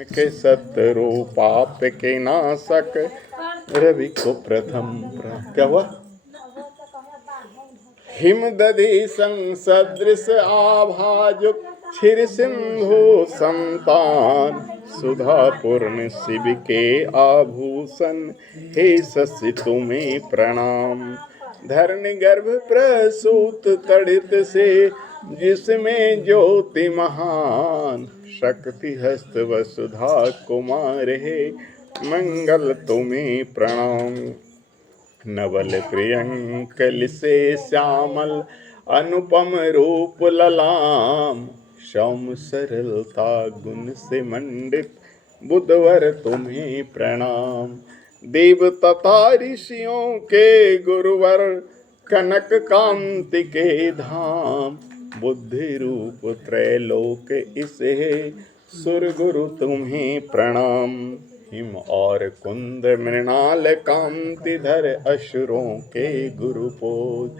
के शत्रु पाप के नाशक रवि को प्रथम क्या हुआ। हिमदधि संसदृश आभाजुक क्षीर सिंधु संतान सुधा पूर्ण शिव के आभूषण हे शशि तुम्हें प्रणाम। धरणी गर्भ प्रसूत तड़ित से जिसमें ज्योति महान शक्ति हस्त वसुधा कुमार हे मंगल तुम्हें प्रणाम। नवल प्रियंकल से श्यामल अनुपम रूप ललाम सौम सरलता गुण से मंडित बुधवर तुम्हें प्रणाम। देव तथा ऋषियों के गुरुवर कनक कांति के धाम बुद्धि रूप त्रैलोक इसे सुर गुरु तुम्हें प्रणाम। हिम और कुंद मृणाल कांति धर असुरों के गुरुपोज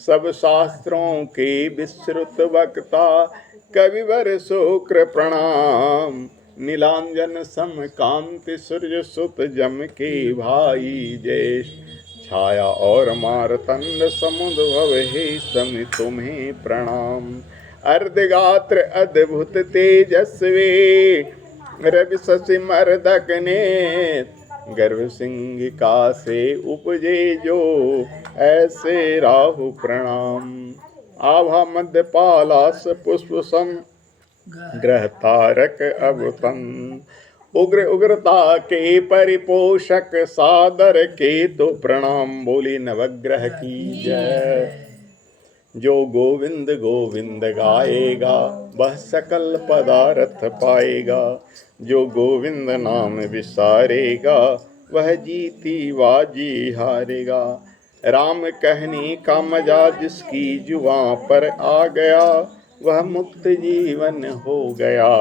सब शास्त्रों के विस्तृत वक्ता कविवर शुक्र प्रणाम। नीलांजन सम कांति सूर्य सुत जम के भाई जैश छाया और मारतंड समुद्र भव हे सम तुम्हें प्रणाम। अर्धगात्र अद्भुत तेजस्वी रवि शशि मर्दक नेत्र गर्भ सिंहिका से उपजे जो ऐसे राहु प्रणाम। आभा मध्य पालास पुष्प सम ग्रह तारक अवतन उग्र उग्रता के परिपोषक सादर के तो प्रणाम। बोली नवग्रह की जय। जो गोविंद गोविंद गाएगा वह सकल पदार्थ पाएगा। जो गोविंद नाम विसारेगा वह जीती बाजी हारेगा। राम कहने का मजा जिसकी जुबां पर आ गया वह मुक्त जीवन हो गया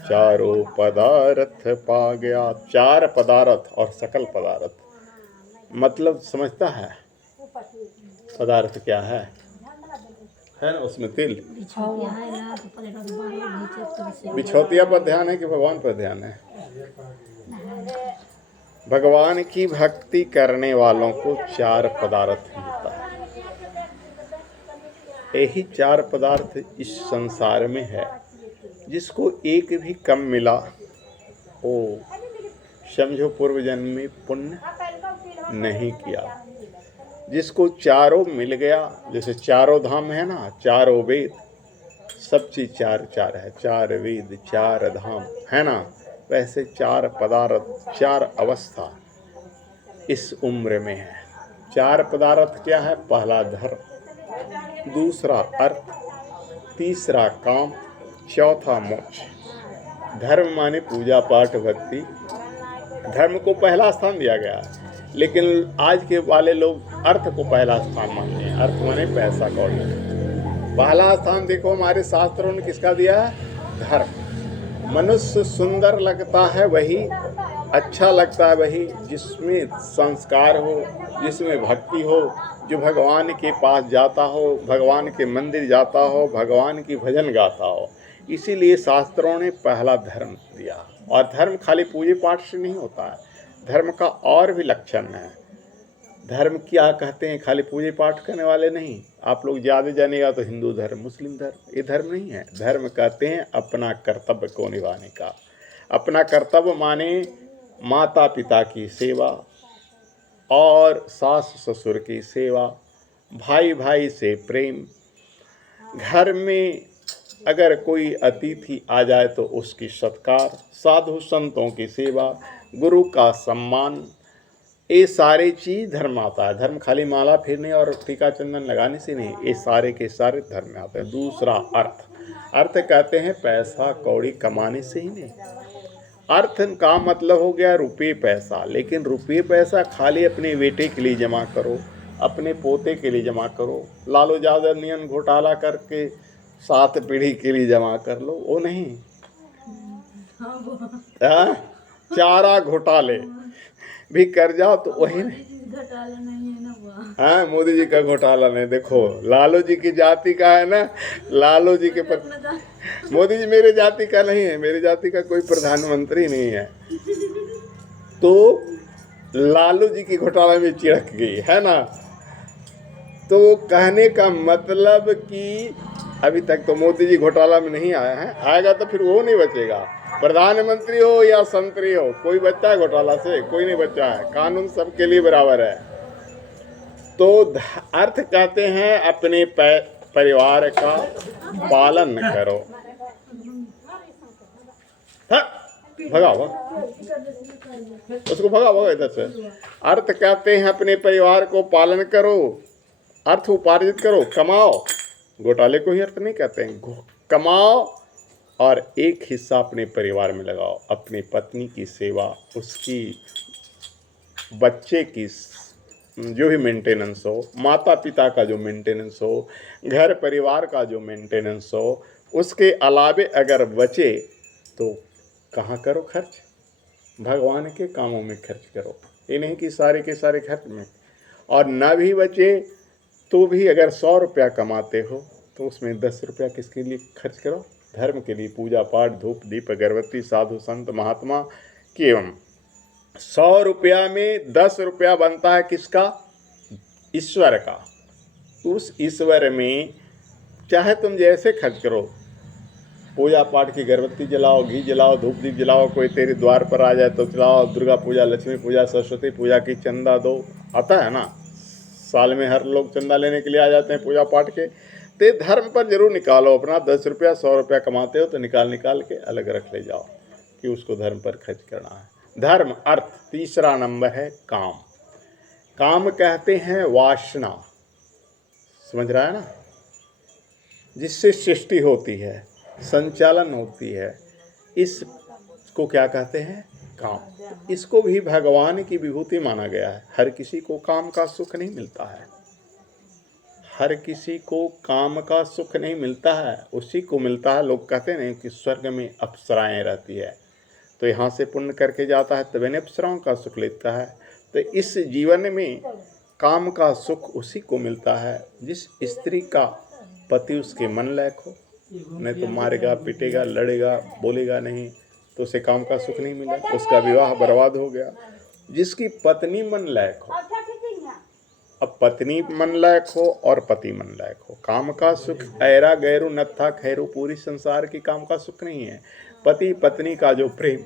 चारों पदार्थ पा गया। चार पदार्थ और सकल पदार्थ मतलब समझता है पदार्थ क्या है ना उसमें तिल बिछौतिया पर ध्यान है कि भगवान पर ध्यान है। भगवान की भक्ति करने वालों को चार पदार्थ मिलता है। यही चार पदार्थ इस संसार में है। जिसको एक भी कम मिला वो समझो पूर्व जन्म में पुण्य नहीं किया। जिसको चारों मिल गया जैसे चारों धाम है ना चारों वेद सब चीज चार चार है। चार वेद चार धाम है ना वैसे चार पदार्थ चार अवस्था इस उम्र में है। चार पदार्थ क्या है। पहला धर्म दूसरा अर्थ तीसरा काम चौथा मोक्ष। धर्म माने पूजा पाठ भक्ति। धर्म को पहला स्थान दिया गया लेकिन आज के वाले लोग अर्थ को पहला स्थान मानते हैं। अर्थ माने पैसा कौड़ी। पहला स्थान देखो हमारे शास्त्रों ने किसका दिया है धर्म। मनुष्य सुंदर लगता है वही अच्छा लगता है वही जिसमें संस्कार हो जिसमें भक्ति हो जो भगवान के पास जाता हो भगवान के मंदिर जाता हो भगवान की भजन गाता हो। इसीलिए शास्त्रों ने पहला धर्म दिया। और धर्म खाली पूजे पाठ से नहीं होता है। धर्म का और भी लक्षण है। धर्म क्या कहते हैं खाली पूजे पाठ करने वाले नहीं। आप लोग ज़्यादा जानेगा तो हिंदू धर्म मुस्लिम धर्म ये धर्म नहीं है। धर्म कहते हैं अपना कर्तव्य को निभाने का। अपना कर्तव्य माने माता पिता की सेवा और सास ससुर की सेवा भाई भाई से प्रेम। घर में अगर कोई अतिथि आ जाए तो उसकी सत्कार साधु संतों की सेवा गुरु का सम्मान ये सारे चीज़ धर्म आता है। धर्म खाली माला फेरने और टीका चंदन लगाने से नहीं ये सारे के सारे धर्म में आते हैं। दूसरा अर्थ अर्थ कहते हैं पैसा कौड़ी कमाने से ही नहीं। अर्थ का मतलब हो गया रुपये पैसा। लेकिन रुपये पैसा खाली अपने बेटे के लिए जमा करो अपने पोते के लिए जमा करो लालू यादव नियन घोटाला करके 7 पीढ़ी के लिए जमा कर लो वो नहीं। चारा घोटाले भी कर जाओ तो वही नहीं। हाँ मोदी जी का घोटाला नहीं। देखो लालू जी की जाति का है ना लालू जी के मोदी जी मेरे जाति का नहीं है, मेरी जाति का कोई प्रधानमंत्री नहीं है। तो लालू जी की घोटाला में चिढ़क गई है ना। तो कहने का मतलब कि अभी तक तो मोदी जी घोटाला में नहीं आया है, आएगा तो फिर वो नहीं बचेगा। प्रधानमंत्री हो या संतरी हो, कोई बच्चा है घोटाला से? कोई नहीं बच्चा है। कानून सबके लिए बराबर है। तो अर्थ कहते हैं अपने परिवार का पालन करो। भगाओ उसको, भगाओ इधर से। अर्थ कहते हैं अपने परिवार को पालन करो, अर्थ उपार्जित करो, कमाओ। घोटाले को ही अर्थ नहीं कहते हैं। कमाओ और एक हिस्सा अपने परिवार में लगाओ। अपनी पत्नी की सेवा, उसकी बच्चे की जो भी मेंटेनेंस हो, माता पिता का जो मेंटेनेंस हो, घर परिवार का जो मेंटेनेंस हो, उसके अलावे अगर बचे तो कहाँ करो खर्च? भगवान के कामों में खर्च करो। ये नहीं कि सारे के सारे खर्च में। और न भी बचे तो भी अगर 100 रुपया कमाते हो तो उसमें 10 रुपया किसके लिए खर्च करो? धर्म के लिए, पूजा पाठ, धूप दीप अगरबत्ती, साधु संत महात्मा की। एवं 100 रुपया में 10 रुपया बनता है किसका? ईश्वर का। उस ईश्वर में चाहे तुम जैसे खर्च करो, पूजा पाठ की अगरबत्ती जलाओ, घी जलाओ, धूप दीप जलाओ, कोई तेरे द्वार पर आ जाए तो जलाओ, दुर्गा पूजा, लक्ष्मी पूजा, सरस्वती पूजा की चंदा दो, आता है ना। साल में हर लोग चंदा लेने के लिए आ जाते हैं पूजा पाठ के। तो धर्म पर जरूर निकालो अपना। 10 रुपया 100 रुपया कमाते हो तो निकाल के अलग रख ले जाओ कि उसको धर्म पर खर्च करना है। धर्म, अर्थ। तीसरा नंबर है काम। काम कहते हैं वासना, समझ रहा है ना, जिससे सृष्टि होती है, संचालन होती है। इसको क्या कहते हैं? काम। इसको भी भगवान की विभूति माना गया है। हर किसी को काम का सुख नहीं मिलता है, हर किसी को काम का सुख नहीं मिलता है, उसी को मिलता है। लोग कहते हैं कि स्वर्ग में अप्सराएं रहती है, तो यहाँ से पुण्य करके जाता है तभी अप्सराओं का सुख लेता है। तो इस जीवन में काम का सुख उसी को मिलता है जिस स्त्री का पति उसके मन लायक हो। नहीं तो मारेगा, पीटेगा, लड़ेगा, बोलेगा नहीं तो उसे काम का सुख नहीं मिला, उसका विवाह बर्बाद हो गया। जिसकी पत्नी मन लायक हो, अब पत्नी मन लायक हो और पति मन लायक हो, काम का सुख ऐरा गैरू नत्था खैरू, पूरी संसार की काम का सुख नहीं है। पति पत्नी का जो प्रेम,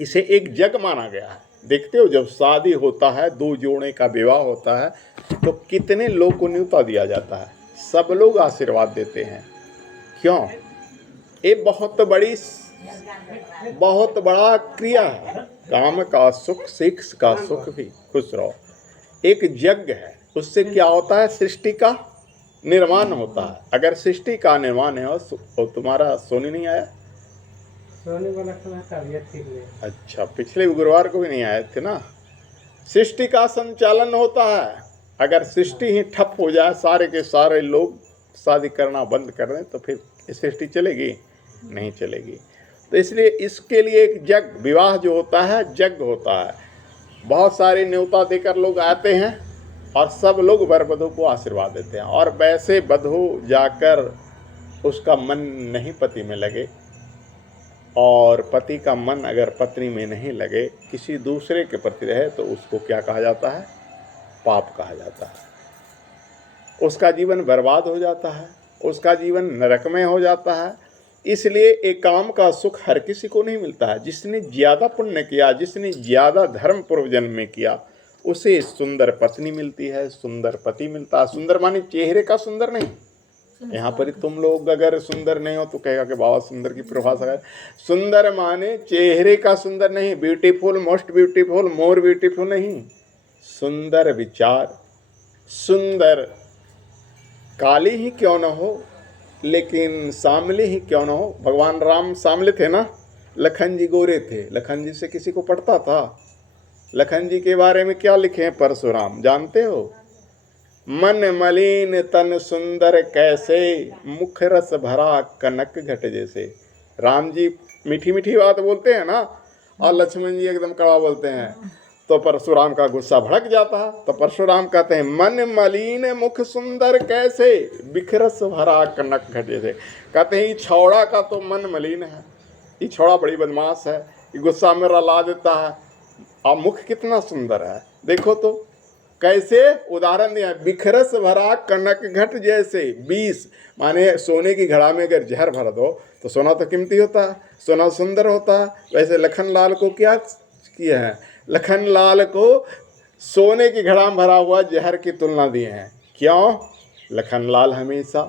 इसे एक जग माना गया है। देखते हो जब शादी होता है, 2 जोड़े का विवाह होता है तो कितने लोग को न्योता दिया जाता है, सब लोग आशीर्वाद देते हैं। क्यों? ये बहुत बड़ा क्रिया है। काम का सुख, सेक्स का सुख भी, खुश रहो। एक यज्ञ है, उससे क्या होता है? सृष्टि का निर्माण होता है। अगर सृष्टि का निर्माण है और तुम्हारा सोनी नहीं आया, सोनी वाला अच्छा, पिछले गुरुवार को भी नहीं आए थे ना। सृष्टि का संचालन होता है। अगर सृष्टि ही ठप हो जाए, सारे के सारे लोग शादी करना बंद कर दें तो फिर सृष्टि चलेगी? नहीं चलेगी। तो इसलिए इसके लिए एक यज्ञ, विवाह जो होता है यज्ञ होता है। बहुत सारे न्योता देकर लोग आते हैं और सब लोग वर वधू को आशीर्वाद देते हैं। और वैसे वधू जाकर उसका मन नहीं पति में लगे और पति का मन अगर पत्नी में नहीं लगे, किसी दूसरे के प्रति रहे, तो उसको क्या कहा जाता है? पाप कहा जाता है। उसका जीवन बर्बाद हो जाता है, उसका जीवन नरक में हो जाता है। इसलिए एक काम का सुख हर किसी को नहीं मिलता है। जिसने ज़्यादा पुण्य किया, जिसने ज़्यादा धर्म पूर्व जन्म में किया, उसे सुंदर पत्नी मिलती है, सुंदर पति मिलता है। सुंदर माने चेहरे का सुंदर नहीं। यहाँ पर तुम लोग अगर सुंदर नहीं हो तो कहेगा कि बाबा सुंदर की परिभाषा है। सुंदर माने चेहरे का सुंदर नहीं, beautiful, most beautiful, more beautiful नहीं। सुंदर विचार, सुंदर काली ही क्यों न हो, लेकिन सामले ही क्यों न हो। भगवान राम सामले थे ना, लखन जी गोरे थे। लखन जी से किसी को पड़ता था? लखन जी के बारे में क्या लिखे हैं परशुराम, जानते हो? मन मलिन तन सुंदर कैसे, मुख रस भरा कनक घट जैसे। राम जी मीठी मीठी बात बोलते हैं ना, और लक्ष्मण जी एकदम कड़वा बोलते हैं। तो परशुराम का गुस्सा भड़क जाता है। तो परशुराम कहते हैं मन मलिन मुख सुंदर कैसे, बिखरस भरा कनक घटे से। कहते हैं ये छौड़ा का तो मन मलिन है, ये छौड़ा बड़ी बदमाश है, ये गुस्सा मेरा ला देता है, और मुख कितना सुंदर है, देखो तो कैसे उदाहरण दिया, बिखरस भरा कनक घट जैसे। 20 माने सोने की घड़ा में अगर जहर भर दो तो सोना तो कीमती होता है, सोना सुंदर होता है। वैसे लखन लाल को क्या किया है, लखन लाल को सोने की घड़ा में भरा हुआ जहर की तुलना दिए हैं। क्यों? लखन लाल हमेशा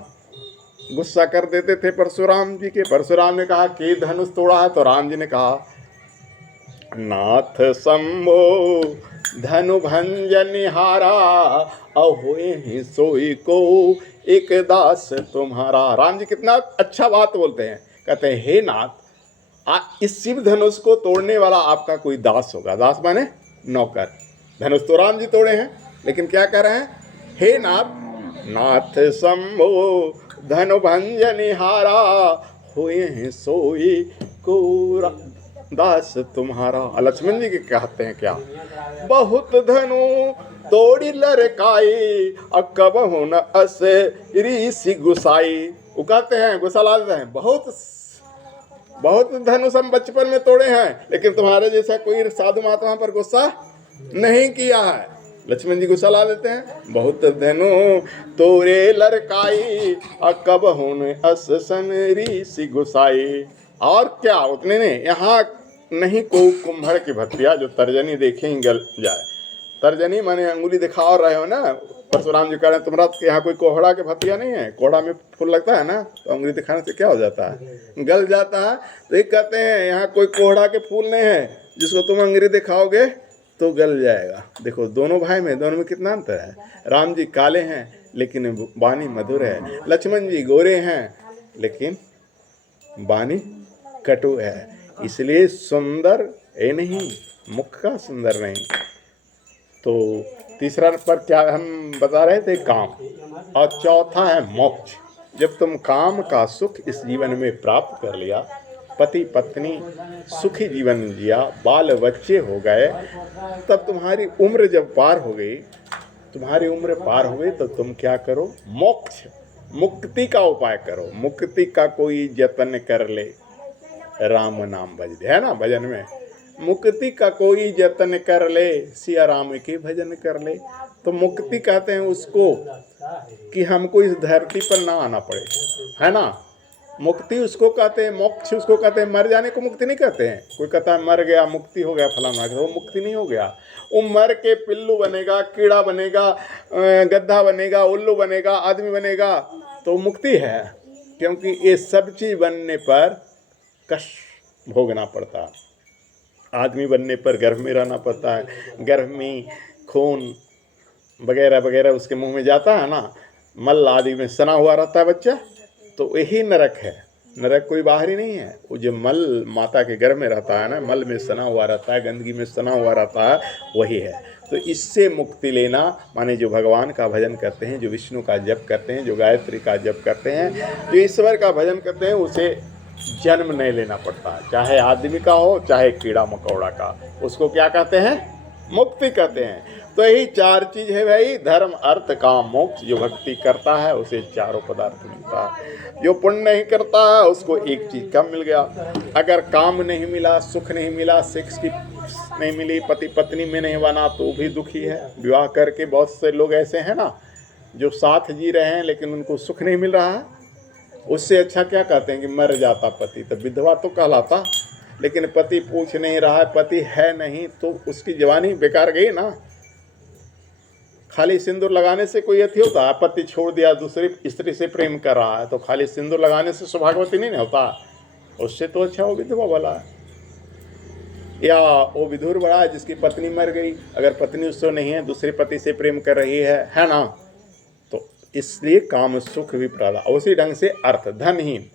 गुस्सा कर देते थे परशुराम जी के। परशुराम ने कहा कि धनुष तोड़ा है, तो राम जी ने कहा नाथ शंभो धनु भंजनिहारा, अहोए ही सोई को एक दास तुम्हारा। राम जी कितना अच्छा बात बोलते हैं, कहते हैं हे नाथ, इस शिव धनुष को तोड़ने वाला आपका कोई दास होगा। दास माने नौकर। धनुष तो राम जी तोड़े हैं, लेकिन क्या कह रहे हैं, हे नाथ, नाथ शंभो धनु भंजनिहारा, हुए हैं सोई को दास तुम्हारा। लक्ष्मण जी के कहते हैं क्या, बहुत धनु तोड़ी लड़काई, अकब हो न अस ऋषि गुसाई। वो कहते हैं, गुस्सा ला देते हैं, बहुत धनुष हम बचपन में तोड़े हैं, लेकिन तुम्हारे जैसा कोई साधु महात्मा पर गुस्सा नहीं किया है। लक्ष्मण जी गुस्सा ला देते हैं, बहुत धनु तोरे लड़काई, अकब हो न अस सन ऋषि गुसाई। और क्या उतने ने, यहाँ नहीं को कुम्भड़ की भतिया जो तर्जनी देखे ही गल जाए। तर्जनी माने अंगुली दिखा और रहे हो ना, परशुराम जी कह रहे हैं तुम्हारा यहाँ कोई कोहड़ा के भतिया नहीं है, कोहड़ा में फूल लगता है ना, तो अंगुली दिखाने से क्या हो जाता है, गल जाता है। तो ये कहते हैं यहाँ कोई कोहड़ा के फूल नहीं है, जिसको तुम अंगुली दिखाओगे तो गल जाएगा। देखो दोनों भाई में, दोनों में कितना अंतर है। राम जी काले हैं लेकिन वाणी मधुर है, लक्ष्मण जी गोरे हैं लेकिन वाणी कटु है। इसलिए सुंदर ये नहीं, मुख का सुंदर नहीं। तो तीसरा पर क्या हम बता रहे थे, काम, और चौथा है मोक्ष। जब तुम काम का सुख इस जीवन में प्राप्त कर लिया, पति पत्नी सुखी जीवन जिया, बाल बच्चे हो गए, तब तुम्हारी उम्र जब पार हो गई, तुम्हारी उम्र पार हो गई, तो तुम क्या करो, मोक्ष मुक्ति का उपाय करो। मुक्ति का कोई जतन कर ले, राम नाम भज ले, है ना भजन में, मुक्ति का कोई जतन कर ले, सिया राम के भजन कर ले। तो मुक्ति कहते हैं उसको कि हमको इस धरती पर ना आना पड़े, है ना। मुक्ति उसको कहते हैं, मोक्ष उसको कहते हैं, मर जाने को मुक्ति नहीं कहते हैं। कोई कहता है मर गया मुक्ति हो गया फलाना, वो मुक्ति नहीं हो गया। वो मर के पिल्लू बनेगा, कीड़ा बनेगा, गद्दा बनेगा, उल्लू बनेगा, आदमी बनेगा, तो मुक्ति है। क्योंकि ये सब चीज़ बनने पर कष्ट भोगना पड़ता है। आदमी बनने पर गर्भ में रहना पड़ता है, गर्भ में खून वगैरह वगैरह उसके मुंह में जाता है ना, मल आदि में सना हुआ रहता है बच्चा, तो यही नरक है। नरक कोई बाहरी नहीं है, वो जो मल माता के गर्भ में रहता है ना, मल में सना हुआ रहता है, गंदगी में सना हुआ रहता है, वही है। तो इससे मुक्ति लेना माने जो भगवान का भजन करते हैं, जो विष्णु का जप करते हैं, जो गायत्री का जप करते हैं, जो ईश्वर का भजन करते हैं, उसे जन्म नहीं लेना पड़ता है, चाहे आदमी का हो चाहे कीड़ा मकोड़ा का। उसको क्या कहते हैं, मुक्ति कहते हैं। तो यही 4 चीज़ है भाई, धर्म अर्थ काम मोक्ष। जो भक्ति करता है उसे चारों पदार्थ मिलता है। जो पुण्य नहीं करता है उसको एक चीज़ कम मिल गया। अगर काम नहीं मिला, सुख नहीं मिला, सेक्स की नहीं मिली, पति पत्नी में नहीं बना, तो भी दुखी है। विवाह करके बहुत से लोग ऐसे हैं ना जो साथ जी रहे हैं लेकिन उनको सुख नहीं मिल रहा है। उससे अच्छा क्या कहते हैं कि मर जाता पति, तो विधवा तो कहलाता। लेकिन पति पूछ नहीं रहा है, पति है नहीं, तो उसकी जवानी बेकार गई ना। खाली सिंदूर लगाने से कोई अति होता है? पति छोड़ दिया, दूसरी स्त्री से प्रेम कर रहा है, तो खाली सिंदूर लगाने से सौभाग्यवती नहीं होता। उससे तो अच्छा वो विधवा वाला है, या वो विधुर बड़ा है जिसकी पत्नी मर गई, अगर पत्नी उससे नहीं है, दूसरे पति से प्रेम कर रही है ना। तो इसलिए काम सुख भी प्राप्त। उसी ढंग से अर्थ, धनहीन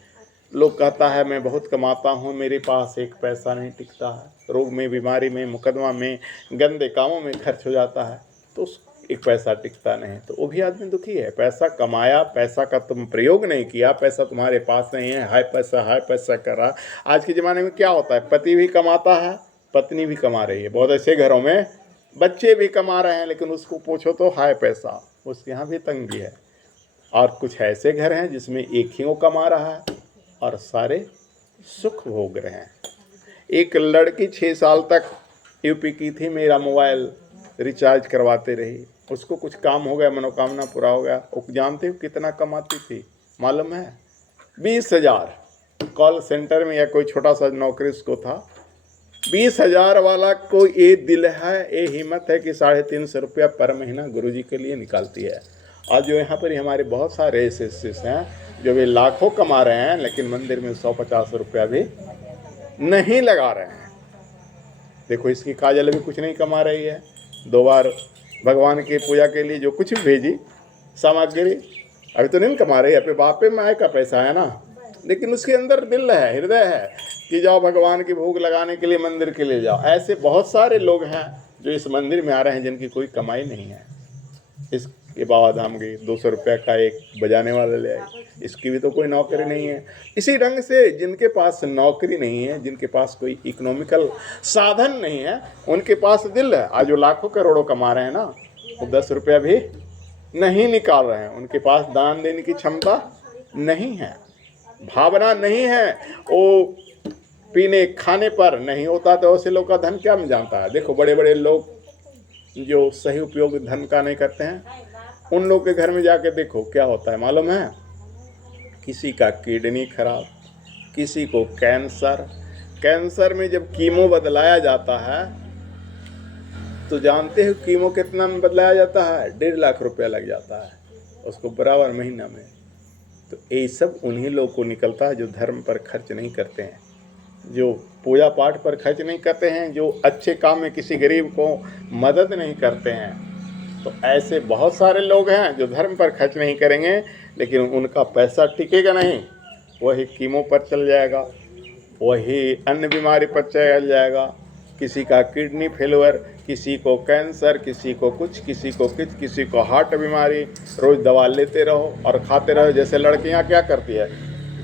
लोग कहता है मैं बहुत कमाता हूँ, मेरे पास एक पैसा नहीं टिकता है, रोग में, बीमारी में, मुकदमा में, गंदे कामों में खर्च हो जाता है, तो एक पैसा टिकता नहीं, तो वो भी आदमी दुखी है। पैसा कमाया, पैसा का तुम प्रयोग नहीं किया, पैसा तुम्हारे पास नहीं है, हाय पैसा कर रहा। आज के ज़माने में क्या होता है, पति भी कमाता है, पत्नी भी कमा रही है। बहुत ऐसे घरों में बच्चे भी कमा रहे हैं, लेकिन उसको पूछो तो हाय पैसा, उसके यहाँ भी तंगी है। और कुछ ऐसे घर हैं जिसमें एक ही वो कमा रहा है और सारे सुख भोग रहे हैं। एक लड़की 6 साल तक यूपी की थी, मेरा मोबाइल रिचार्ज करवाते रही, उसको कुछ काम हो गया, मनोकामना पूरा हो गया। वो जानते हो कितना कमाती थी मालूम है? 20,000। कॉल सेंटर में या कोई छोटा सा नौकरी उसको था। 20,000 वाला को ये दिल है, ये हिम्मत है कि 350 रुपया पर महीना गुरुजी के लिए निकालती है। और जो यहाँ पर हमारे बहुत सारे ऐसे हैं जो वे लाखों कमा रहे हैं, लेकिन मंदिर में 150 रुपया भी नहीं लगा रहे हैं। देखो इसकी काजल भी कुछ नहीं कमा रही है। 2 बार भगवान की पूजा के लिए जो कुछ भी भेजी सामग्री, अभी तो नहीं कमा रही है, अपने बापे माए का पैसा है ना, लेकिन उसके अंदर दिल है, हृदय है कि जाओ भगवान की भोग लगाने के लिए मंदिर के लिए जाओ। ऐसे बहुत सारे लोग हैं जो इस मंदिर में आ रहे हैं जिनकी कोई कमाई नहीं है। इसके बाबा धाम गई, 200 रुपया का एक बजाने वाला ले आई, इसकी भी तो कोई नौकरी नहीं है। इसी ढंग से जिनके पास नौकरी नहीं है, जिनके पास कोई इकोनॉमिकल साधन नहीं है, उनके पास दिल है। आज जो लाखों करोड़ों कमा रहे हैं ना, वो 10 रुपया भी नहीं निकाल रहे हैं। उनके पास दान देने की क्षमता नहीं है, भावना नहीं है। वो पीने खाने पर नहीं होता तो ऐसे लोग का धन क्या में जानता है। देखो बड़े बड़े लोग जो सही उपयोग धन का नहीं करते हैं, उन लोग के घर में जाके देखो क्या होता है मालूम है? किसी का किडनी खराब, किसी को कैंसर। कैंसर में जब कीमो बदलाया जाता है तो जानते हो कीमो कितना में बदलाया जाता है? 1.5 लाख रुपया लग जाता है उसको बराबर महीना में। तो ये सब उन्हीं लोग को निकलता है जो धर्म पर खर्च नहीं करते हैं, जो पूजा पाठ पर खर्च नहीं करते हैं, जो अच्छे काम में किसी गरीब को मदद नहीं करते हैं। तो ऐसे बहुत सारे लोग हैं जो धर्म पर खर्च नहीं करेंगे, लेकिन उनका पैसा टिकेगा नहीं। वही कीमो पर चल जाएगा, वही अन्य बीमारी पर चल जाएगा। किसी का किडनी फेलियर, किसी को कैंसर, किसी को कुछ, किसी को कुछ, किसी को हार्ट बीमारी। रोज़ दवा लेते रहो और खाते रहो। जैसे लड़कियां क्या करती है,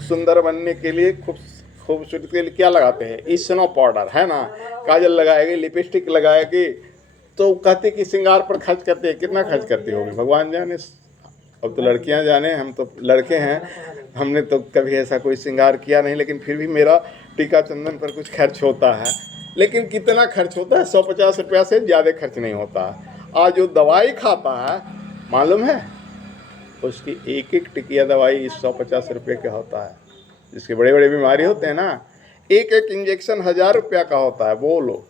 सुंदर बनने के लिए, खूबसूरती के लिए क्या लगाते हैं? स्नो पाउडर है ना, काजल लगाएगी, लिपस्टिक लगाएगी, तो कहते कि श्रृंगार पर खर्च करते हैं। कितना खर्च करती होगी भगवान जाने, अब तो लड़कियां जाने, हम तो लड़के हैं, हमने तो कभी ऐसा कोई श्रृंगार किया नहीं, लेकिन फिर भी मेरा टीका चंदन पर कुछ खर्च होता है। लेकिन कितना खर्च होता है? 150 रुपया से ज़्यादा खर्च नहीं होता। आज जो दवाई खाता है मालूम है, उसकी एक एक टिकिया दवाई 150 रुपये का होता है। जिसके बड़े बड़े बीमारी होते हैं ना, एक एक इंजेक्शन 1000 रुपया का होता है। बोलो,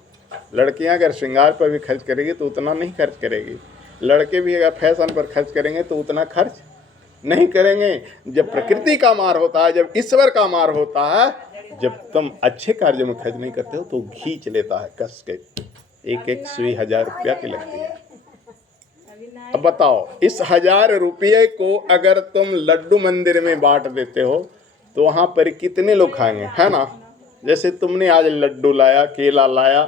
लड़कियां अगर श्रृंगार पर भी खर्च करेगी तो उतना नहीं खर्च करेगी, लड़के भी अगर फैशन पर खर्च करेंगे तो उतना खर्च नहीं करेंगे। जब प्रकृति का मार होता है, जब ईश्वर का मार होता है, जब तुम अच्छे कार्यों में खर्च नहीं करते हो तो खींच लेता है कस के। एक एक सुई 1000 रुपया की लगती है। अब बताओ, इस 1000 रुपये को अगर तुम लड्डू मंदिर में बांट देते हो तो वहाँ पर कितने लोग खाएंगे, है ना? जैसे तुमने आज लड्डू लाया, केला लाया,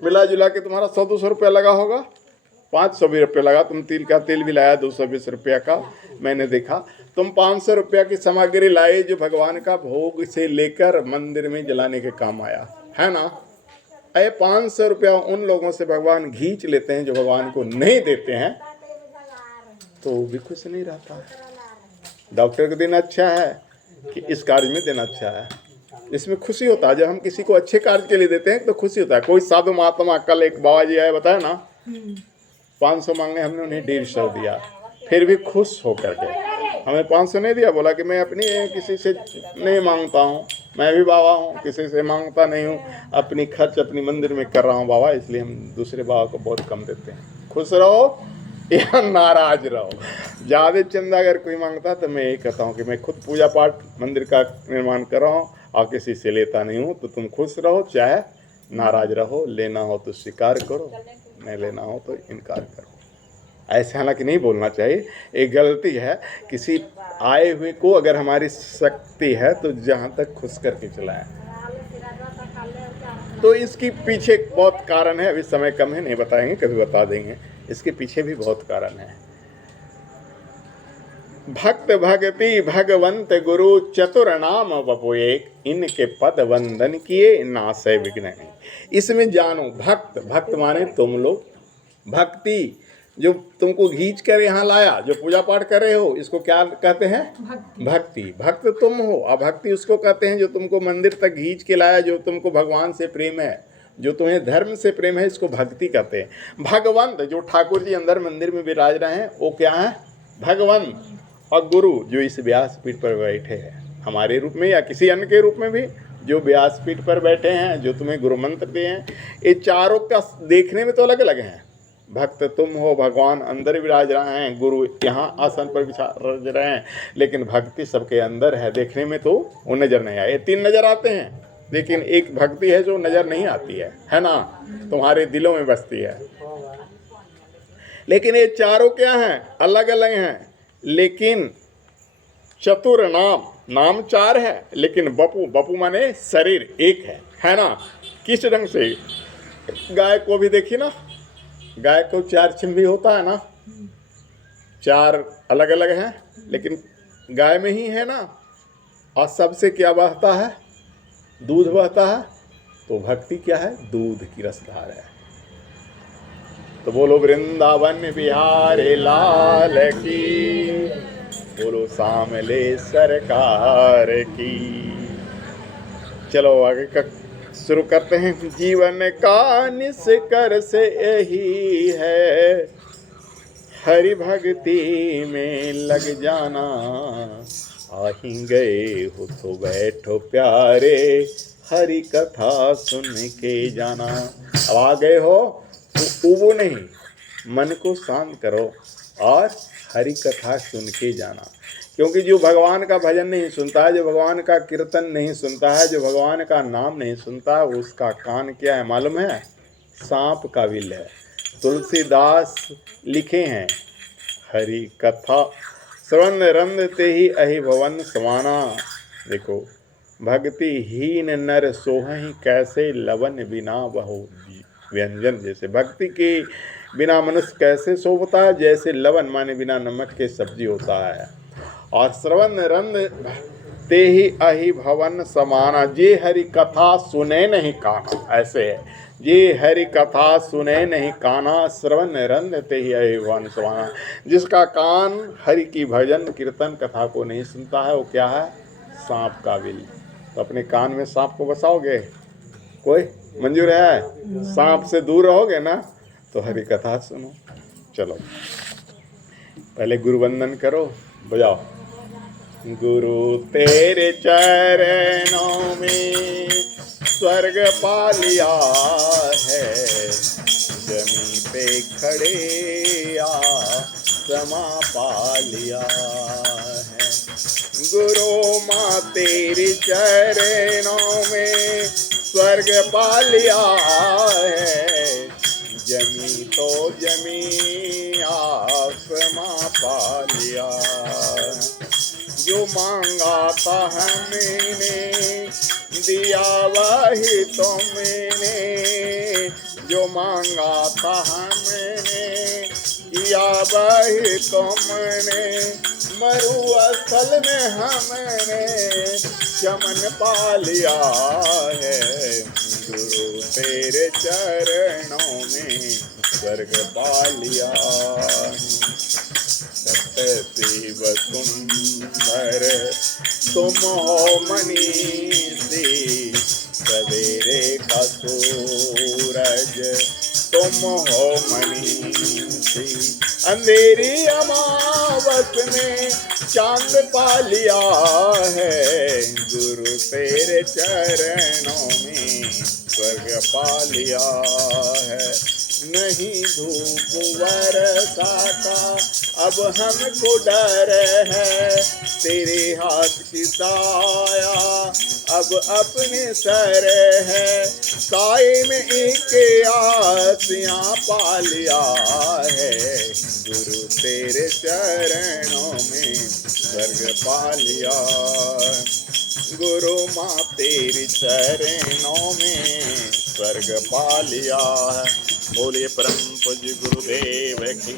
मिला जुला के तुम्हारा 100-200 रुपया लगा होगा, 500 भी रुपये लगा। तुम तिल का तेल भी लाया 220 रुपया का, मैंने देखा। तुम 500 रुपया की सामग्री लाए जो भगवान का भोग से लेकर मंदिर में जलाने के काम आया, है ना? 500 रुपया उन लोगों से भगवान खींच लेते हैं जो भगवान को नहीं देते हैं, तो वो भी खुश नहीं रहता है। डॉक्टर का दिन अच्छा है कि इस कार्य में देना अच्छा है, इसमें खुशी होता है। जब हम किसी को अच्छे कार्य के लिए देते हैं तो खुशी होता है। कोई साधु महात्मा, कल एक बाबा जी आए, बताया ना, 500 मांगने, हमने उन्हें 150 दिया, फिर भी खुश होकर के। हमें 500 नहीं दिया, बोला कि मैं अपनी किसी से नहीं मांगता हूँ, मैं भी बाबा हूँ, किसी से मांगता नहीं हूँ, अपनी खर्च अपनी मंदिर में कर रहा हूँ बाबा, इसलिए हम दूसरे बाबा को बहुत कम देते हैं। खुश रहो या नाराज रहो। ज़्यादा चंदा अगर कोई मांगता है तो मैं यही कहता हूँ कि मैं खुद पूजा पाठ मंदिर का निर्माण कर रहा हूँ और किसी से लेता नहीं हूँ। तो तुम खुश रहो चाहे नाराज रहो, लेना हो तो स्वीकार करो, नहीं लेना हो तो इनकार करो। ऐसे हालांकि नहीं बोलना चाहिए, एक गलती है। किसी आए हुए को अगर हमारी शक्ति है तो जहाँ तक खुश करके चलाएं। तो इसकी पीछे बहुत कारण है, अभी समय कम है, नहीं बताएंगे, कभी बता देंगे। इसके पीछे भी बहुत कारण है। भक्त भक्ति भगवंत गुरु चतुर नाम बपुए, इनके पद वंदन किए नासय विघ्न। इसमें जानो, भक्त, भक्त माने तुम लोग, भक्ति जो तुमको खींच कर यहाँ लाया, जो पूजा पाठ कर रहे हो, इसको क्या कहते हैं? भक्ति। भक्त तुम हो, और भक्ति उसको कहते हैं जो तुमको मंदिर तक खींच के लाया, जो तुमको भगवान से प्रेम है, जो तुम्हें धर्म से प्रेम है, इसको भक्ति कहते हैं। भगवंत जो ठाकुर जी अंदर मंदिर में विराज रहे हैं, वो क्या है? भगवंत। और गुरु जो इस व्यासपीठ पर बैठे हैं, हमारे रूप में या किसी अन्य के रूप में भी, जो व्यासपीठ पर बैठे हैं, जो तुम्हें गुरु मंत्र दिए हैं, ये चारों का देखने में तो अलग अलग हैं। भक्त तुम हो, भगवान अंदर विराज रहे हैं, गुरु यहाँ आसन पर विराज रहे हैं, लेकिन भक्ति सबके अंदर है। देखने में तो वो नजर नहीं आए, 3 नजर आते हैं, लेकिन एक भक्ति है जो नजर नहीं आती है ना? तुम्हारे दिलों में बसती है। लेकिन ये चारों क्या हैं? अलग अलग हैं, लेकिन चतुर नाम 4 है, लेकिन बपू माने शरीर एक है ना? किस ढंग से? गाय को भी देखिए ना, गाय को 4 चिन्ह होता है ना, 4 अलग अलग हैं, लेकिन गाय में ही है ना। और सबसे क्या बहता है? दूध बहता है। तो भक्ति क्या है? दूध की रसधार है। तो बोलो वृंदावन बिहारी लाल की, बोलो सामले सरकार की। चलो आगे का शुरू करते हैं। जीवन का निष्कर्ष यही है, हरि भक्ति में लग जाना। आही गए हो तो बैठो प्यारे, हरि कथा सुन के जाना। अब आ गए हो तो उबो नहीं, मन को शांत करो और हरि कथा सुन के जाना। क्योंकि जो भगवान का भजन नहीं सुनता है, जो भगवान का कीर्तन नहीं सुनता है, जो भगवान का नाम नहीं सुनता, उसका कान क्या है मालूम है? सांप का बिल है। तुलसीदास लिखे हैं, हरि कथा श्रवण रंधते ही अहि भवन समाना। देखो, भक्ति हीन नर सोहहि कैसे लवन बिना बहु व्यंजन। जैसे भक्ति के बिना मनुष्य कैसे शोभता है, जैसे लवन माने बिना नमक के सब्जी होता है। और श्रवण रंध ते ही अहि भवन समाना, जे हरि कथा सुने नहीं काना। ऐसे है, जे हरि कथा सुने नहीं काना, श्रवण रंध ते ही अहि भवन समाना। जिसका कान हरि की भजन कीर्तन कथा को नहीं सुनता है, वो क्या है? सांप का बिल। तो अपने कान में सांप को बसाओगे? कोई मंजूर है? सांप से दूर रहोगे ना, तो हरि कथा सुनो। चलो पहले गुरु वंदन करो, बजाओ। गुरु तेरे चरणों में स्वर्ग पा लिया है, जमीन पे खड़े समा पा लिया है। गुरु माँ तेरे चरणों में स्वर्ग पा लिया है, जमी तो जमी आसमां पा लिया। जो मांगा था हमने दिया वही तुमने, जो मांगा था हमने किया वही तुमने। मरुस्थल में हमने चमन पा लिया है, गुरु तेरे चरणों में स्वर्ग पा लिया। सत्य शिव सुंदर तुम हो मनीषी, सवेरे का सूरज तुम हो मनीषी। अंधेरी अमावस में चांद पा लिया है, गुरु तेरे चरणों में स्वर्ग पा लिया है। नहीं धूप बरसाता अब हमको डर है, तेरे हाथ की साया अब अपने सर है। साए में एक आसियाँ पा लिया है, गुरु तेरे चरणों में स्वर्ग पा लिया। गुरु माँ तेरे चरणों में स्वर्ग पा लिया है। बोलिए परम पूज्य गुरुदेव की,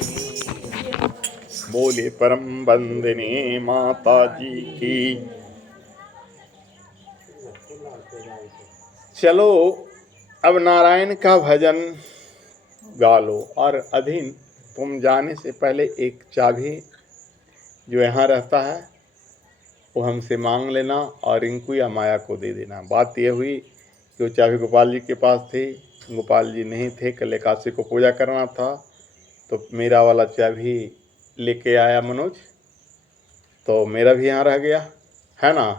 बोलिए परम वंदनीय माता जी की। चलो अब नारायण का भजन गा लो। और अधीन, तुम जाने से पहले एक चाबी जो यहाँ रहता है वो हमसे मांग लेना और रिंकू या माया को दे देना। बात ये हुई कि वो चाबी गोपाल जी के पास थी, गोपाल जी नहीं थे, कल एकादशी को पूजा करना था, तो मेरा वाला चाबी लेके आया मनोज, तो मेरा भी यहाँ रह गया है ना।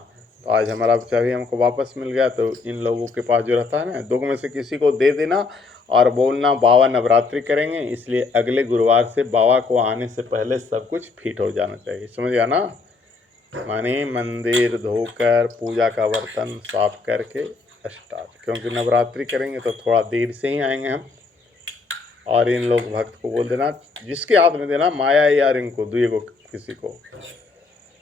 तो आज हमारा चाबी हमको वापस मिल गया। तो इन लोगों के पास जो रहता है ना, दो में से किसी को दे देना और बोलना बाबा नवरात्रि करेंगे, इसलिए अगले गुरुवार से बाबा को आने से पहले सब कुछ फिट हो जाना चाहिए। समझ गया ना। माने मंदिर धोकर पूजा का बर्तन साफ करके स्टार्ट, क्योंकि नवरात्रि करेंगे तो थोड़ा देर से ही आएंगे हम। और इन लोग भक्त को बोल देना, जिसके हाथ में देना, माया या रिंकू दुए को किसी को,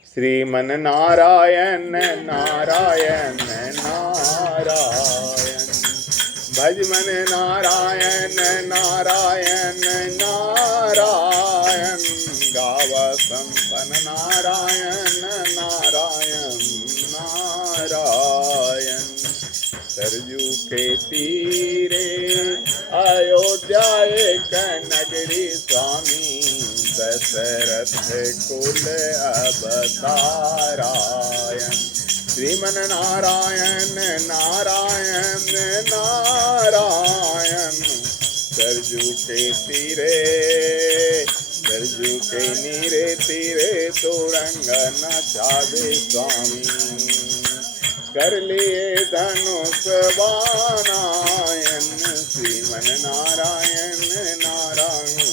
श्रीमन नारायण नारायण नारायण, भज मन नारायण नारायण नारायण, गाव संपन्न नारायण नारायण नारायण। सरयू के तीरे अयोध्या एक नगरी, स्वामी दशरथ कुल अवतारायण। श्रीमन नारायण नारायण नारायण, सरजू के तीरे, सरजू के नीरे तीरे तुरंग नचावे स्वामी, कर लिए धनुष बानायन। श्रीमन नारायण नारायण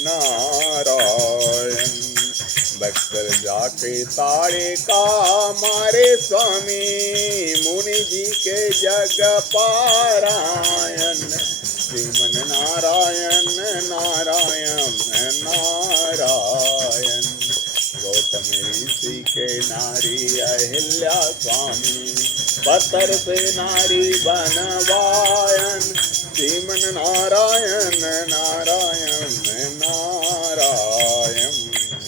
नारायण, बक्सर जाके तारे का मारे स्वामी, मुनि जी के जग पारायण। श्रीमन नारायण नारायण नारायण, गौतम ऋषि के नारी अहिल्या स्वामी, पत्थर से नारी बनवायन। श्रीमन नारायण नारायण नारायण,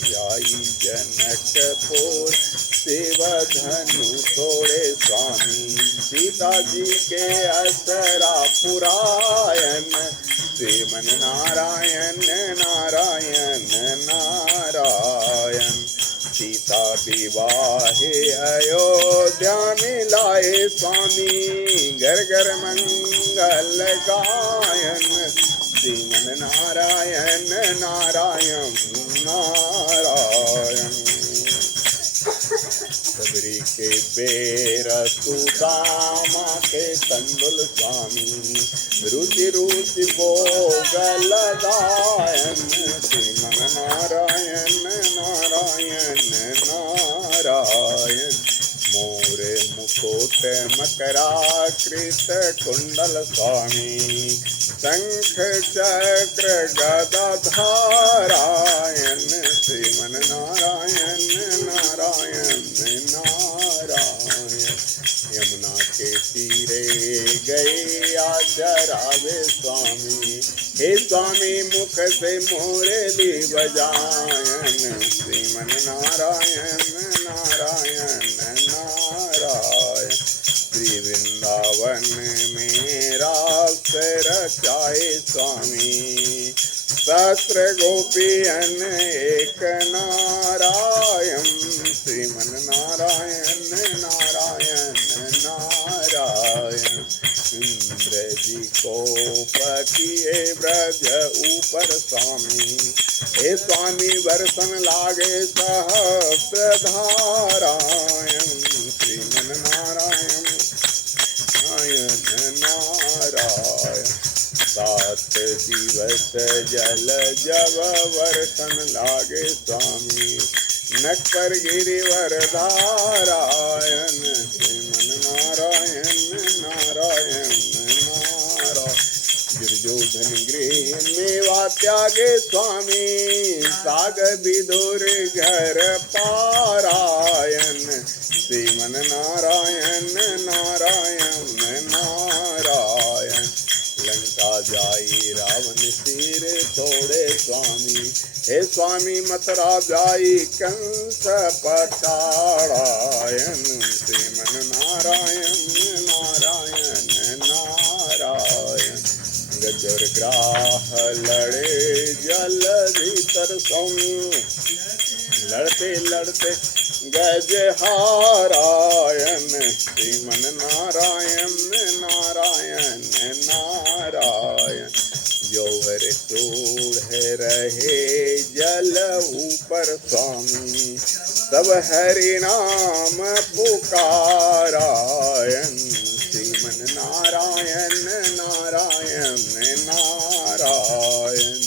जाई जनकपुर शिव धनु तोड़े स्वामी, सीता जी के असरा पुरायन। श्रीमन नारायण नारायण नारायण, सीता विवाहे अयोध्या में लाए स्वामी, घर घर मंगल गायन। श्रीमन नारायण नारायण नारायण, सबरी के बेर सुदामा के तंडुल स्वामी, रुचि रुचि भोग लगायन। श्रीमन नारायण नारायण नारायण, मोरे मुकुट मकराकृत कुंडल स्वामी, शंख चक्र गदा धारायण। श्रीमन नारायण नारायण नारायण, यमुना के तीरे गए चरावे स्वामी, हे स्वामी मुख से मुरली बजायन। श्रीमन नारायण नारायण नारायण, श्री वृंदावन में रास रचाए स्वामी, सहस्र गोपियन एक नारायण। श्रीमन नारायण नारायण नारायण, इंद्र जी को पतिए ब्रज ऊपर स्वामी, हे स्वामी वर्षन लागे सहस्र धारायण। श्रीमन नारायण नारायण नारायण, 7 दिवस जल जब वर्षन लागे स्वामी, नक पर गिरिवर धारायण। श्रीमन नारायण नारायण नारायण, दुर्योधन गृह मेवा त्यागे स्वामी, साग विदुर घर पारायण। श्रीमन नारायण नारायण नारायण, लंका जाई रावण सिर तोड़े स्वामी, हे स्वामी मथुरा जाई कंस पटारायण। श्रीमन नारायण नारायण नारायण, गज और ग्राह लड़े जल भीतर स्वामी, लड़ते लड़ते गज हारायण, श्रीमन नारायण नारायण नारायण। जोहर सूढ़ रहे जल ऊपर स्वामी, सब हरि नाम पुकारायण, श्रीमन नारायण नारायण नारायण।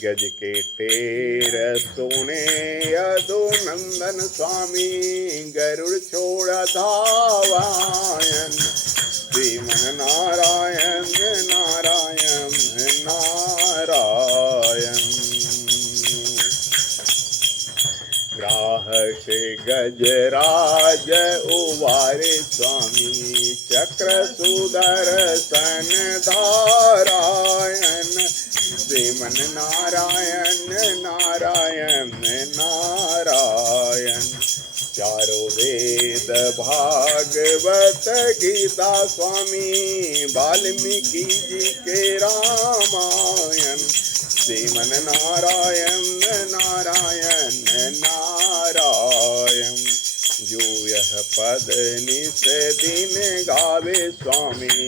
गज के टेर सोने यदुनंदन स्वामी, गरुड़ छोड़ धावायन, श्रीमन नारायण नारायण नारायण। ग्राह से गजराज उवारे स्वामी, चक्र सुदर्शन धारायण, श्रीमन नारायण नारायण नारायण। चारों वेद भागवत गीता स्वामी, वाल्मीकि जी के रामायण, श्रीमन नारायण नारायण नारायण। जो यह पद निस दिन गावे स्वामी,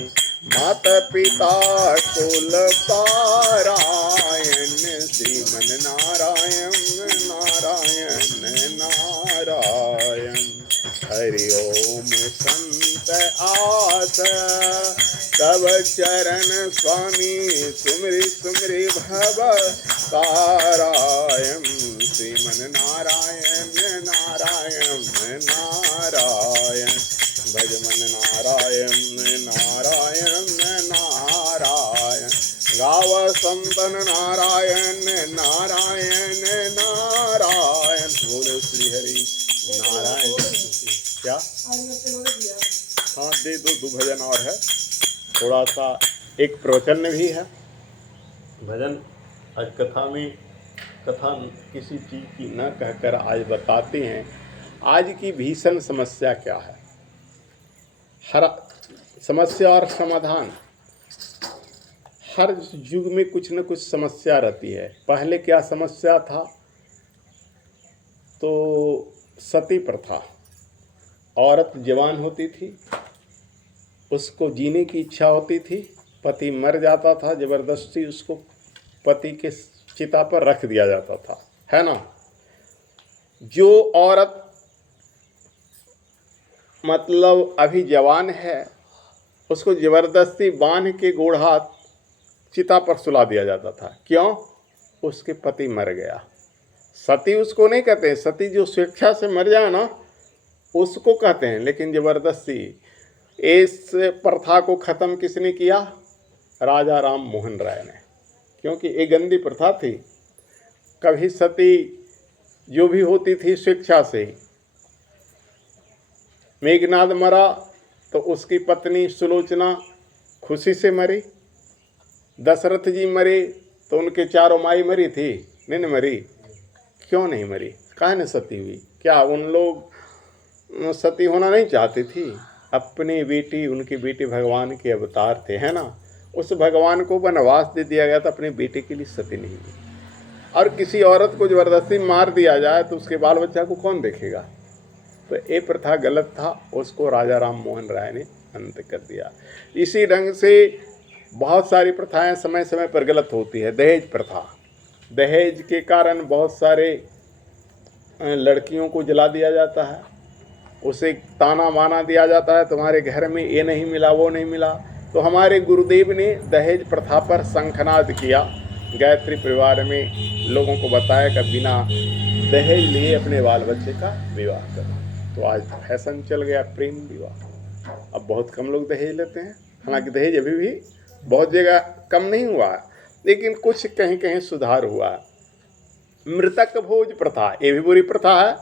माता पिता कुल पारायण, श्रीमन नारायण नारायण नारायण। हरि ओम संत आस तब चरण स्वामी, सुमरि सुमरि भव तारायण, श्रीमन नारायण नारायण नारायण। भज मन नारायण नारायण नारायण, गाव संतन नारायण नारायण नारायण। बोलो श्री हरि नारायण। क्या हाँ दे दो भजन और है, थोड़ा सा एक प्रवचन भी है। भजन आज कथा में, कथा किसी चीज़ की न कहकर आज बताते हैं आज की भीषण समस्या क्या है। हर समस्या और समाधान, हर युग में कुछ न कुछ समस्या रहती है। पहले क्या समस्या था तो सती प्रथा, औरत जवान होती थी, उसको जीने की इच्छा होती थी, पति मर जाता था, जबरदस्ती उसको पति के चिता पर रख दिया जाता था, है ना। जो औरत मतलब अभी जवान है, उसको जबरदस्ती बांध के गोढ़ा चिता पर सुला दिया जाता था। क्यों? उसके पति मर गया। सती उसको नहीं कहते, सती जो स्वेच्छा से मर जाए ना उसको कहते हैं, लेकिन जबरदस्ती। इस प्रथा को ख़त्म किसने किया? राजा राम मोहन राय ने, क्योंकि ये गंदी प्रथा थी। कभी सती जो भी होती थी स्वेच्छा से। मेघनाद मरा तो उसकी पत्नी सुलोचना खुशी से मरी। दशरथ जी मरे तो उनके चारों माई मरी थी, नहीं मरी? क्यों नहीं मरी? काहे न सती हुई? क्या उन लोग सती होना नहीं चाहती थी? अपनी बेटी, उनकी बेटी भगवान के अवतार थे, है ना। उस भगवान को वनवास दे दिया गया था, अपनी बेटी के लिए सती नहीं हुई। और किसी औरत को जबरदस्ती मार दिया जाए तो उसके बाल बच्चा को कौन देखेगा? तो ये प्रथा गलत था, उसको राजा राम मोहन राय ने अंत कर दिया। इसी ढंग से बहुत सारी प्रथाएं समय समय पर गलत होती है। दहेज प्रथा, दहेज के कारण बहुत सारे लड़कियों को जला दिया जाता है, उसे ताना माना दिया जाता है, तुम्हारे घर में ये नहीं मिला वो नहीं मिला। तो हमारे गुरुदेव ने दहेज प्रथा पर शंखनाद किया। गायत्री परिवार में लोगों को बताया कि बिना दहेज लिए अपने बाल बच्चे का विवाह करो। तो आज फैशन चल गया प्रेम विवाह। अब बहुत कम लोग दहेज लेते हैं, हालांकि दहेज अभी भी बहुत जगह कम नहीं हुआ, लेकिन कुछ कहीं कहीं सुधार हुआ। मृतक भोज प्रथा, ये भी बुरी प्रथा है।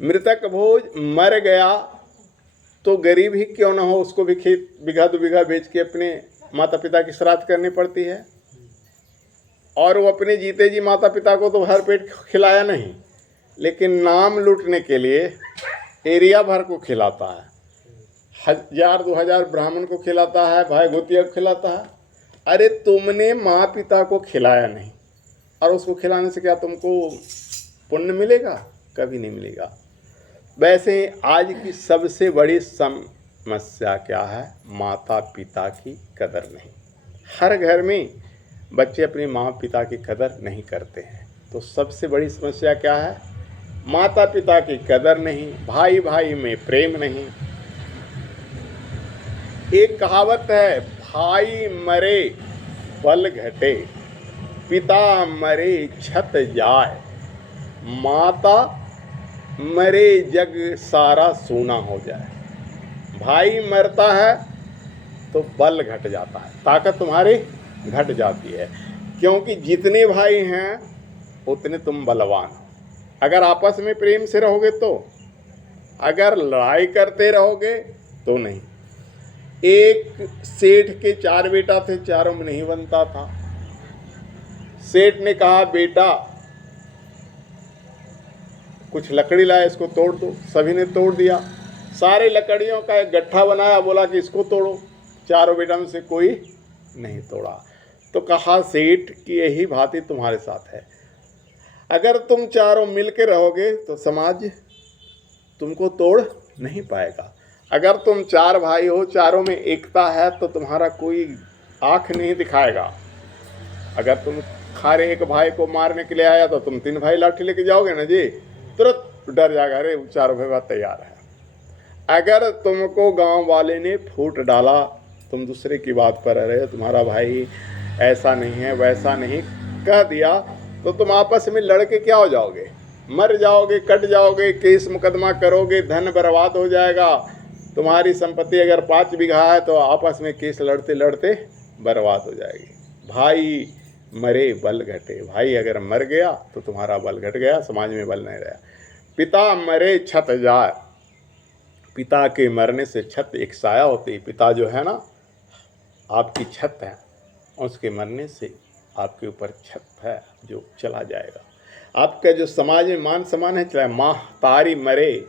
मृतक भोज मर गया तो गरीब ही क्यों न हो, उसको भी खेत बीघा दो बीघा बेच के अपने माता पिता की श्राद्ध करनी पड़ती है। और वो अपने जीते जी माता पिता को तो भर पेट खिलाया नहीं, लेकिन नाम लूटने के लिए एरिया भर को खिलाता है। 1000-2000 ब्राह्मण को खिलाता है, भाई गोतिया को खिलाता है। अरे तुमने माँ पिता को खिलाया नहीं, और उसको खिलाने से क्या तुमको पुण्य मिलेगा? कभी नहीं मिलेगा। वैसे आज की सबसे बड़ी समस्या क्या है? माता पिता की कदर नहीं। हर घर में बच्चे अपने माँ पिता की कदर नहीं करते हैं। तो सबसे बड़ी समस्या क्या है? माता पिता की कदर नहीं, भाई भाई में प्रेम नहीं। एक कहावत है, भाई मरे बल घटे, पिता मरे छत जाए, माता मरे जग सारा सूना हो जाए। भाई मरता है तो बल घट जाता है, ताकत तुम्हारी घट जाती है, क्योंकि जितने भाई हैं उतने तुम बलवान हो। अगर आपस में प्रेम से रहोगे तो, अगर लड़ाई करते रहोगे तो नहीं। एक सेठ के 4 बेटा थे, चारों में नहीं बनता था। सेठ ने कहा, बेटा कुछ लकड़ी लाए, इसको तोड़ दो। सभी ने तोड़ दिया। सारे लकड़ियों का एक गट्ठा बनाया, बोला कि इसको तोड़ो। चारों बेटा में से कोई नहीं तोड़ा। तो कहा, सेठ की यही भांति तुम्हारे साथ है। अगर तुम चारों मिल के रहोगे तो समाज तुमको तोड़ नहीं पाएगा। अगर तुम 4 भाई हो, चारों में एकता है, तो तुम्हारा कोई आंख नहीं दिखाएगा। अगर तुम खारे एक भाई को मारने के लिए आया तो तुम 3 भाई लाठी लेके जाओगे ना जी, तुरंत डर जाएगा, अरे 4 भाई तैयार है। अगर तुमको गांव वाले ने फूट डाला, तुम दूसरे की बात पर रहे हो, तुम्हारा भाई ऐसा नहीं है वैसा नहीं कह दिया, तो तुम आपस में लड़के क्या हो जाओगे? मर जाओगे, कट जाओगे, केस मुकदमा करोगे, धन बर्बाद हो जाएगा। तुम्हारी संपत्ति अगर 5 बीघा है तो आपस में केस लड़ते लड़ते बर्बाद हो जाएगी। भाई मरे बल घटे, भाई अगर मर गया तो तुम्हारा बल घट गया, समाज में बल नहीं रहा। पिता मरे छत जाए, पिता के मरने से छत एक साया होती है। पिता जो है ना, आपकी छत है, उसके मरने से आपके ऊपर छत है जो चला जाएगा। आपका जो समाज में मान सम्मान है, चाहे माँ तारी मरे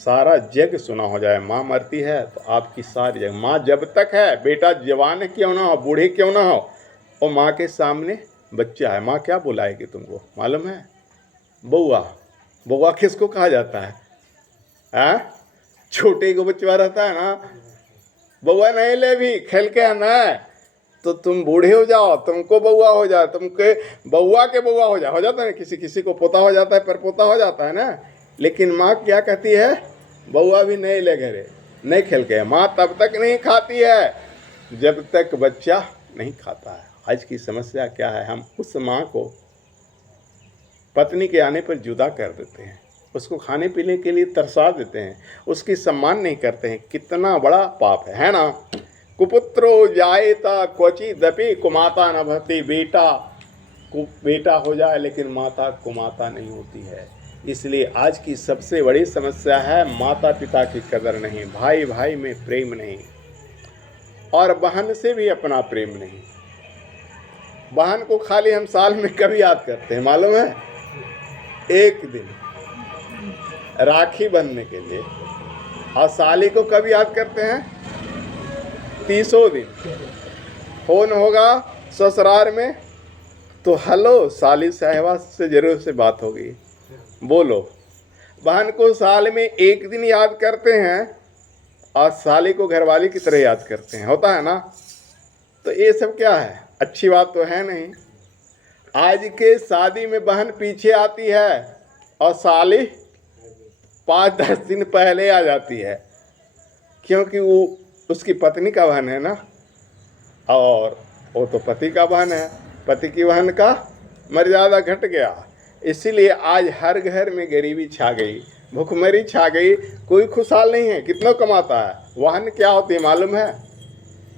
सारा जग सुना हो जाए। माँ मरती है तो आपकी सारी जग, माँ जब तक है, बेटा जवान क्यों ना हो, बूढ़े क्यों ना हो, और माँ के सामने बच्चा है, माँ क्या बुलाएगी तुमको मालूम है? बउआ। बउआ किसको कहा जाता है? छोटे को बच्चा रहता है ना, बउआ नहीं ले भी खेल के आना, तो तुम बूढ़े हो जाओ, तुमको बउआ हो जाए, तुमके बउआ के बउआ हो जाता है। किसी किसी को पोता हो जाता है, पर पोता हो जाता है ना। लेकिन माँ क्या कहती है? बउआ भी नहीं ले घरे, नहीं खेल के। माँ तब तक नहीं खाती है जब तक बच्चा नहीं खाता है। आज की समस्या क्या है? हम उस माँ को पत्नी के आने पर जुदा कर देते हैं, उसको खाने पीने के लिए तरसा देते हैं, उसकी सम्मान नहीं करते हैं। कितना बड़ा पाप है ना? कुपुत्रो जायेता क्वचिदपि कुमाता न भवति। बेटा हो जाए लेकिन माता कुमाता नहीं होती है। इसलिए आज की सबसे बड़ी समस्या है माता पिता की कदर नहीं, भाई भाई में प्रेम नहीं, और बहन से भी अपना प्रेम नहीं। बहन को खाली हम साल में कभी याद करते हैं मालूम है? एक दिन राखी बंधने के लिए। और साली को कभी याद करते हैं? 30 दिन। फोन होगा ससुराल में तो हेलो साली साहिबा से जरूर से बात होगी, बोलो। बहन को साल में 1 दिन याद करते हैं और साली को घरवाली की तरह याद करते हैं, होता है ना? तो ये सब क्या है? अच्छी बात तो है नहीं। आज के शादी में बहन पीछे आती है और साली 5-10 दिन पहले आ जाती है, क्योंकि वो उसकी पत्नी का बहन है ना, और वो तो पति का बहन है। पति की बहन का मर्यादा घट गया। इसीलिए आज हर घर में गरीबी छा गई, भूखमरी छा गई, कोई खुशहाल नहीं है। कितना कमाता है? बहन क्या होती है मालूम है?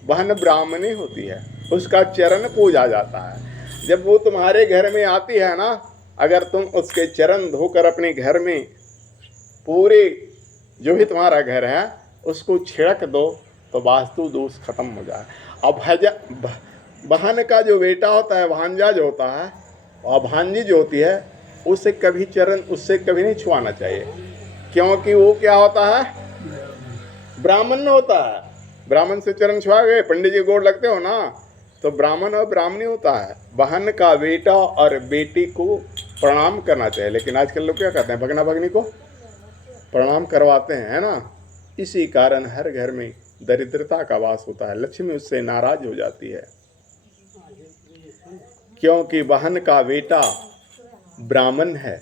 बहन ब्राह्मणी होती है, उसका चरण पूजा जाता है। जब वो तुम्हारे घर में आती है ना, अगर तुम उसके चरण धोकर अपने घर में पूरे जो भी तुम्हारा घर है उसको छिड़क दो तो वास्तु दोष खत्म हो जाए। अब बहन का जो बेटा होता है, भांजा जो होता है, और भांजी जो होती है, उससे कभी नहीं छुआना चाहिए, क्योंकि वो क्या होता है? ब्राह्मण होता है। ब्राह्मण से चरण छुआ गए, पंडित जी गोड़ लगते हो ना, तो ब्राह्मण और ब्राह्मणी होता है, बहन का बेटा और बेटी को प्रणाम करना चाहिए। लेकिन आजकल लोग क्या करते हैं, भगना भगनी को प्रणाम करवाते हैं, है ना। इसी कारण हर घर में दरिद्रता का वास होता है, लक्ष्मी उससे नाराज हो जाती है, क्योंकि बहन का बेटा ब्राह्मण है।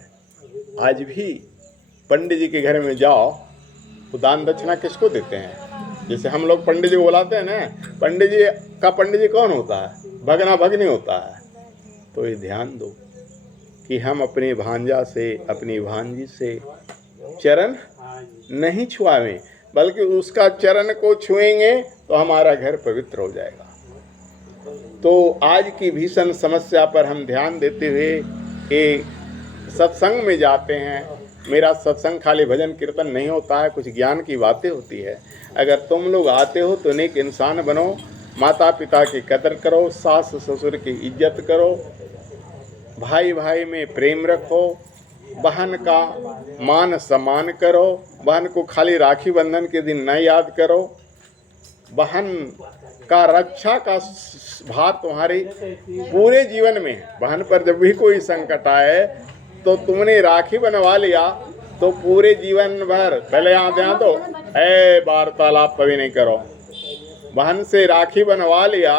आज भी पंडित जी के घर में जाओ तो दान दक्षिणा किसको देते हैं? जैसे हम लोग पंडित जी को बुलाते हैं ना, पंडित जी कौन होता है? भगना भगनी होता है। तो ये ध्यान दो कि हम अपने भांजा से, अपनी भांजी से चरण नहीं छुआवें, बल्कि उसका चरण को छुएंगे तो हमारा घर पवित्र हो जाएगा। तो आज की भीषण समस्या पर हम ध्यान देते हुए एक सत्संग में जाते हैं। मेरा सत्संग खाली भजन कीर्तन नहीं होता है, कुछ ज्ञान की बातें होती है। अगर तुम लोग आते हो तो नेक इंसान बनो, माता पिता की कदर करो, सास ससुर की इज्जत करो, भाई भाई में प्रेम रखो, बहन का मान सम्मान करो। बहन को खाली राखी बंधन के दिन न याद करो, बहन का रक्षा का भार तुम्हारे पूरे जीवन में। बहन पर जब भी कोई संकट आए तो तुमने राखी बनवा लिया तो पूरे जीवन भर, पहले यहाँ ध्यान दो, वार्तालाप कभी नहीं करो। बहन से राखी बनवा लिया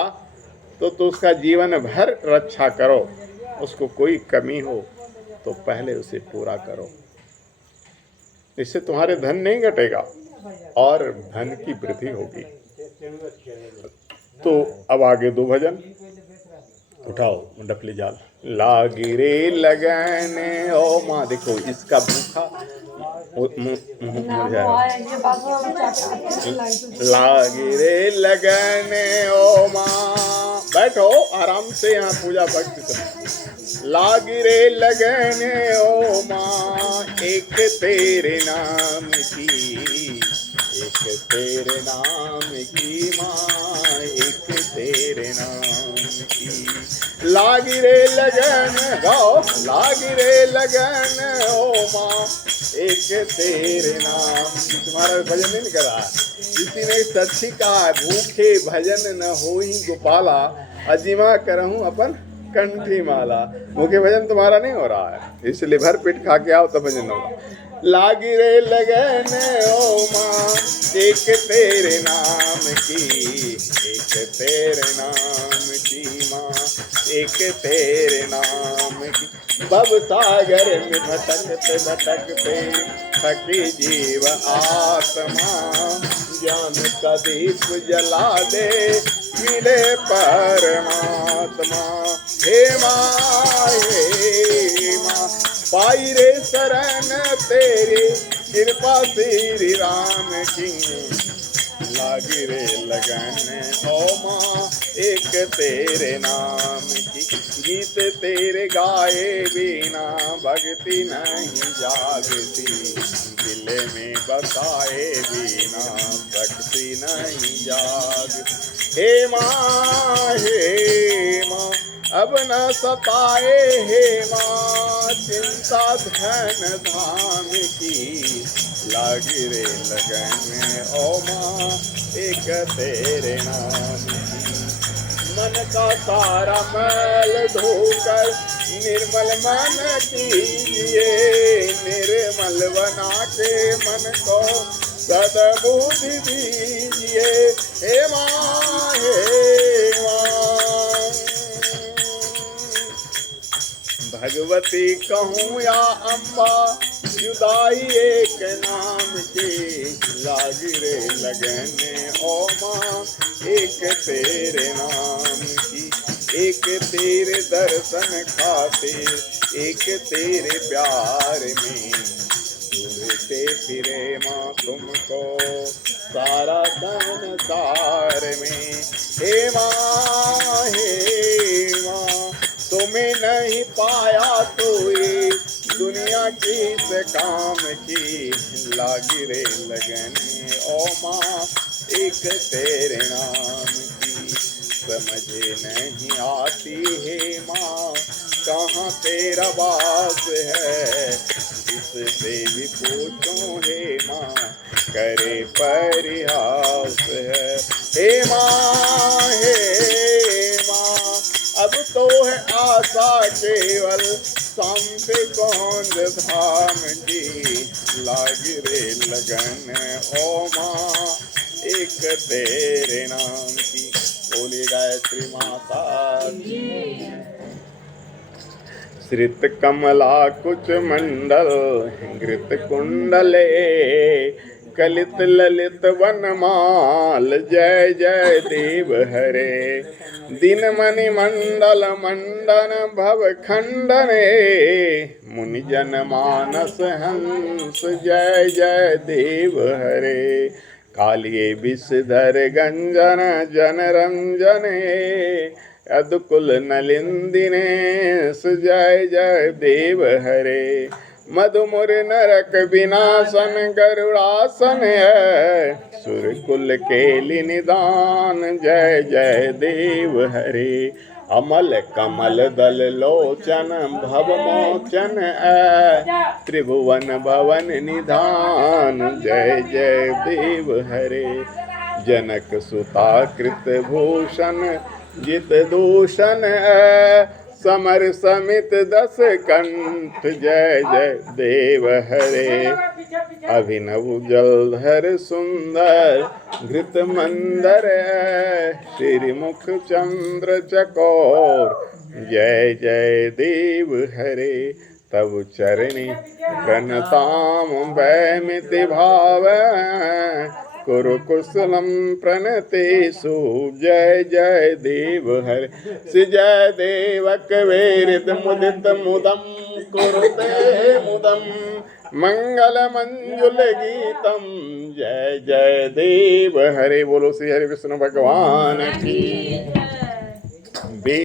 तो उसका जीवन भर रक्षा करो। उसको कोई कमी हो तो पहले उसे पूरा करो, इससे तुम्हारे धन नहीं घटेगा और धन की वृद्धि होगी। तो अब आगे दो भजन उठाओ, डफली जाल। लागी रे लगन ओ माँ, देखो इसका भूखा लागी रे लगन ओ माँ, बैठो आराम से, यहाँ पूजा भक्ति सब। लागी रे लगन ओ माँ, एक तेरे नाम की, एक तेरे नाम की माँ, एक तेरे नाम की। लागी रे लगन गाओ, लागी रे लगन ओ माँ, एक तेरे नाम। तुम्हारा भजन नहीं करा, किसी ने सच्ची कहा, भूखे भजन न होई गोपाला, अजीमा करहूं अपन कंठी माला। भूखे भजन तुम्हारा नहीं हो रहा है, इसलिए भर पेट खा के आओ तो भजन होगा। लागी रे लगन ओ माँ, एक तेरे नाम की, एक तेरे नाम की माँ, एक तेरे नाम की। भव सागर में भटकते भटकते थकी जीव आत्मा, ज्ञान का दीप जला दे मिले परमात्मा। हे माँ, हे माँ, पाई रे शरण तेरी कृपा श्री राम की। लागी रे लगन ओ माँ, एक तेरे नाम की। गीत तेरे गाए बिना भक्ति नहीं जागती, दिल में बसाए बिना भक्ति नहीं जागती। हे माँ, हे माँ, अब न सताए हे माँ चिंता धन धाम की। लागी रे लगन ओ माँ, एक तेरे नाम की। मन का सारा मैल धोकर निर्मल मन कीजिए, निर्मल बना के मन को सद्बुद्धि दीजिए। हे माँ, हे माँ, भगवती कहूँ या अम्बा, जुदाई एक नाम की। लागी रे लगन ओ माँ, एक तेरे नाम की। एक तेरे दर्शन खातिर, एक तेरे प्यार में, ढूंढते फिरे माँ तुमको सारा संसार में। हे माँ, हे माँ, तुम्हें नहीं पाया तो ये दुनिया किस काम की। लागी रे लगन ओ माँ, एक तेरे नाम की। समझे नहीं आती हे माँ, कहाँ तेरा वास है, जिससे भी पूछूं हे माँ करे परिहास है। हे माँ, हे माँ, आशा केवल शांति कौंज धाम की, लाग रे लगन ओ माँ एक तेरे नाम की। बोली गायत्री माता की। श्रित कमला कुच मंडल घृत कुंडले, कलित ललित वनमाल जय जय देव हरे। दिन मणि मंडल मंडन भव खंडने, मुनि जन मानस हंस जय जय देव हरे। कालिये विषधर गंजन जन रंजने, अदकुल नलिंदिने जय जय देव हरे। मधुमुर नरक विनाशन गरुड़ासन है, सुरकुल केलि निदान जय जय देव हरे। अमल कमल दल लोचन भव मोचन है, त्रिभुवन भवन निधान जय जय देव हरे। जनक सुता कृत भूषण जित दूषण है, समर समित दस कंठ जय जय देव हरे। अभिनव जलधर सुंदर घृत मंदर है, श्रीमुख चंद्र चकोर जय जय देव हरे। तब चरणी प्रणताम वैमिति भाव, कुरु कुशलम प्रणतेषु जय जय देव हरे। जय देवक वेरित मुदित मुदम कुरुते मुदम, मंगल मंजुल गीतम जय जय देव हरे। बोलो श्री हरि विष्णु भगवान की।